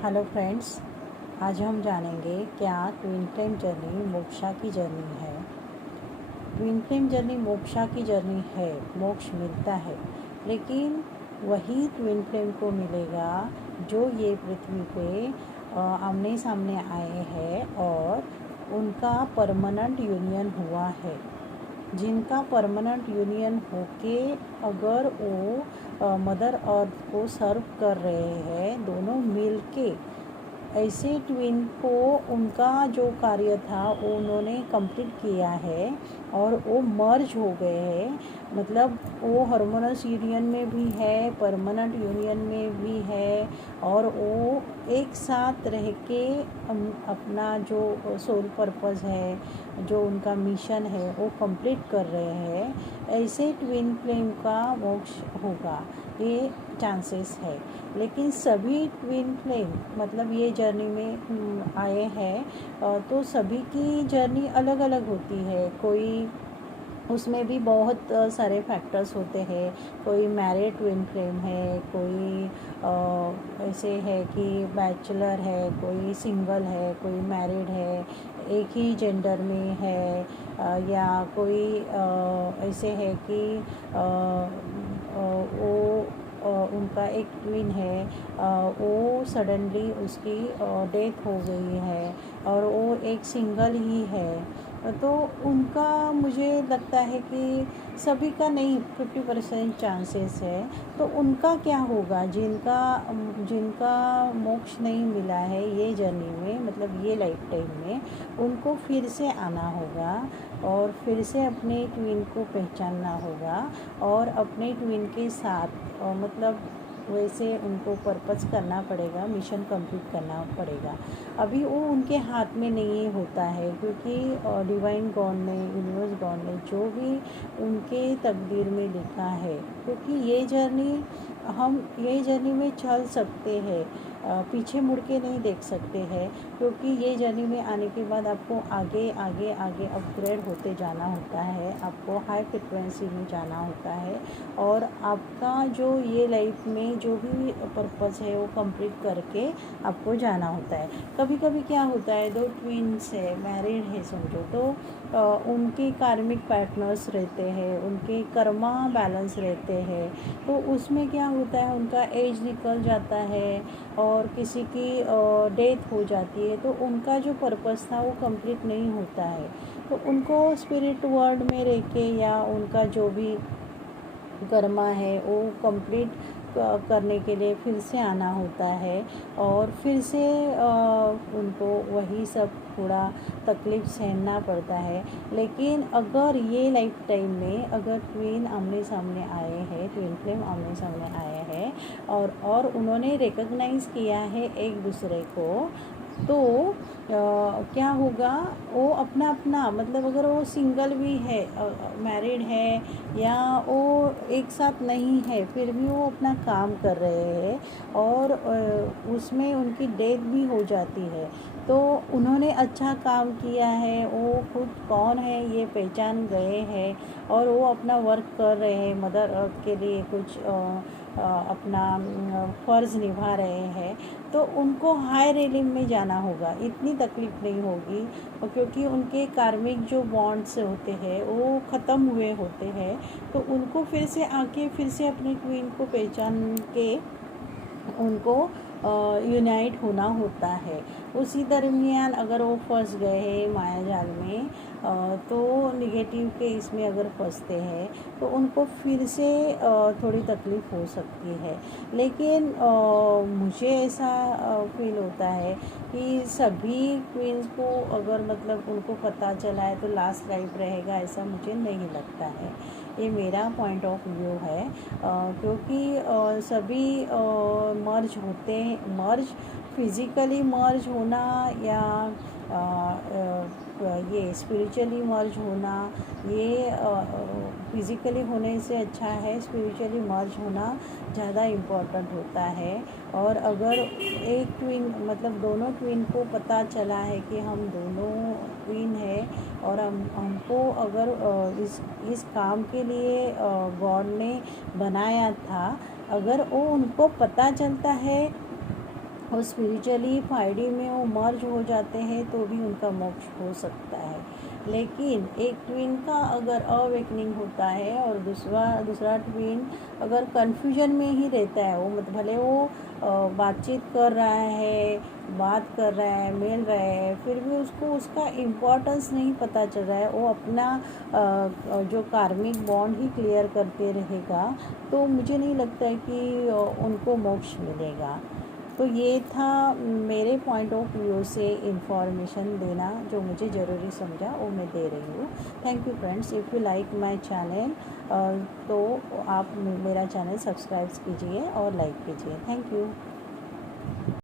Hello friends, आज हम जानेंगे क्या ट्विन फ्लेम जर्नी मोक्षा की जर्नी है। ट्विन फ्लेम जर्नी मोक्षा की जर्नी है। मोक्ष मिलता है, लेकिन वही ट्विन फ्लेम को मिलेगा जो ये पृथ्वी पे आमने सामने आए हैं और उनका परमानेंट यूनियन हुआ है। जिनका परमानेंट यूनियन होके अगर वो मदर अर्थ को सर्व कर रहे हैं, दोनों मिल के ऐसे ट्विन को उनका जो कार्य था वो उन्होंने कंप्लीट किया है और वो मर्ज हो गए हैं। मतलब वो हार्मोनस यूनियन में भी है, परमानेंट यूनियन में भी है और वो एक साथ रह के अपना जो सोल पर्पस है, जो उनका मिशन है वो कंप्लीट कर रहे हैं। ऐसे ट्विन फ्लेम का मोक्ष होगा, ये चांसेस है। लेकिन सभी ट्विन फ्लेम मतलब ये जर्नी में आए हैं तो सभी की जर्नी अलग अलग होती है। कोई उसमें भी बहुत सारे फैक्टर्स होते हैं। कोई मैरिड ट्विन फ्लेम है, कोई ऐसे है कि बैचलर है, कोई सिंगल है, कोई मैरिड है, एक ही जेंडर में है, या कोई ऐसे है कि वो उनका एक ट्विन है, वो सडनली उसकी डेथ हो गई है और वो एक सिंगल ही है। तो उनका मुझे लगता है कि सभी का नहीं, 50% चांसेस है। तो उनका क्या होगा जिनका जिनका मोक्ष नहीं मिला है ये जर्नी में, मतलब ये लाइफ टाइम में, उनको फिर से आना होगा और फिर से अपने ट्विन को पहचानना होगा और अपने ट्विन के साथ मतलब वैसे उनको पर्पस करना पड़ेगा, मिशन कंप्लीट करना पड़ेगा। अभी वो उनके हाथ में नहीं होता है, क्योंकि डिवाइन गॉड ने, यूनिवर्स गॉड ने जो भी उनके तकदीर में लिखा है, क्योंकि ये जर्नी में चल सकते हैं, पीछे मुड़ के नहीं देख सकते हैं, क्योंकि ये जर्नी में आने के बाद आपको आगे आगे आगे अपग्रेड होते जाना होता है, आपको हाई फ्रिक्वेंसी में जाना होता है और आपका जो ये लाइफ में जो भी पर्पस है वो कंप्लीट करके आपको जाना होता है। कभी कभी क्या होता है, दो ट्विन्स है, मैरिड है समझो, तो उनके कार्मिक पार्टनर्स रहते हैं, उनके कर्मा बैलेंस रहते हैं, तो उसमें क्या होता है, उनका एज निकल जाता है और किसी की डेथ हो जाती है, तो उनका जो पर्पस था वो कंप्लीट नहीं होता है। तो उनको स्पिरिट वर्ल्ड में रह के या उनका जो भी कर्मा है वो कंप्लीट करने के लिए फिर से आना होता है और फिर से उनको वही सब थोड़ा तकलीफ़ सहना पड़ता है। लेकिन अगर ये लाइफ टाइम में अगर ट्विन आमने सामने आए हैं, ट्विन फ्लेम आमने सामने आए हैं और उन्होंने रिकग्नाइज़ किया है एक दूसरे को, तो क्या होगा, वो अपना अपना मतलब अगर वो सिंगल भी है, मैरिड है, या वो एक साथ नहीं है, फिर भी वो अपना काम कर रहे हैं और उसमें उनकी डेथ भी हो जाती है, तो उन्होंने अच्छा काम किया है, वो खुद कौन है ये पहचान गए हैं और वो अपना वर्क कर रहे हैं, मदर अर्थ के लिए कुछ अपना फ़र्ज़ निभा रहे हैं, तो उनको हाई रेलिंग में जाना होगा, इतनी तकलीफ़ नहीं होगी, क्योंकि उनके कार्मिक जो बॉन्ड्स होते हैं वो ख़त्म हुए होते हैं। तो उनको फिर से आके फिर से अपने ट्विन को पहचान के उनको यूनाइट होना होता है। उसी दरमियान अगर वो फंस गए हैं माया जाल में, तो निगेटिव के इसमें अगर फंसते हैं तो उनको फिर से थोड़ी तकलीफ़ हो सकती है। लेकिन मुझे ऐसा फील होता है कि सभी ट्विन्स को अगर मतलब उनको पता चला है तो लास्ट लाइफ रहेगा, ऐसा मुझे नहीं लगता है। ये मेरा पॉइंट ऑफ व्यू है, क्योंकि सभी मर्ज होते हैं, मर्ज फिज़िकली मर्ज होना या ये स्पिरिचुअली मर्ज होना, ये फिज़िकली होने से अच्छा है, स्पिरिचुअली मर्ज होना ज़्यादा इम्पोर्टेंट होता है। और अगर एक ट्विन मतलब दोनों ट्विन को पता चला है कि हम दोनों ट्विन है और हमको अगर इस काम के लिए गॉड ने बनाया था, अगर वो उनको पता चलता है और स्पिरिचुअली 5D में वो मर्ज हो जाते हैं तो भी उनका मोक्ष हो सकता है। लेकिन एक ट्विन का अगर अवेकनिंग होता है और दूसरा ट्विन अगर कन्फ्यूजन में ही रहता है, वो मतलब भले वो बातचीत कर रहा है, बात कर रहा है, मिल रहा है, फिर भी उसको उसका इम्पोर्टेंस नहीं पता चल रहा है, वो अपना जो कार्मिक बॉन्ड ही क्लियर करते रहेगा, तो मुझे नहीं लगता है कि उनको मोक्ष मिलेगा। तो ये था मेरे पॉइंट ऑफ व्यू से इंफॉर्मेशन देना, जो मुझे ज़रूरी समझा वो मैं दे रही हूँ। Thank you friends. If you like my channel तो आप मेरा चैनल सब्सक्राइब कीजिए और लाइक कीजिए। Thank you.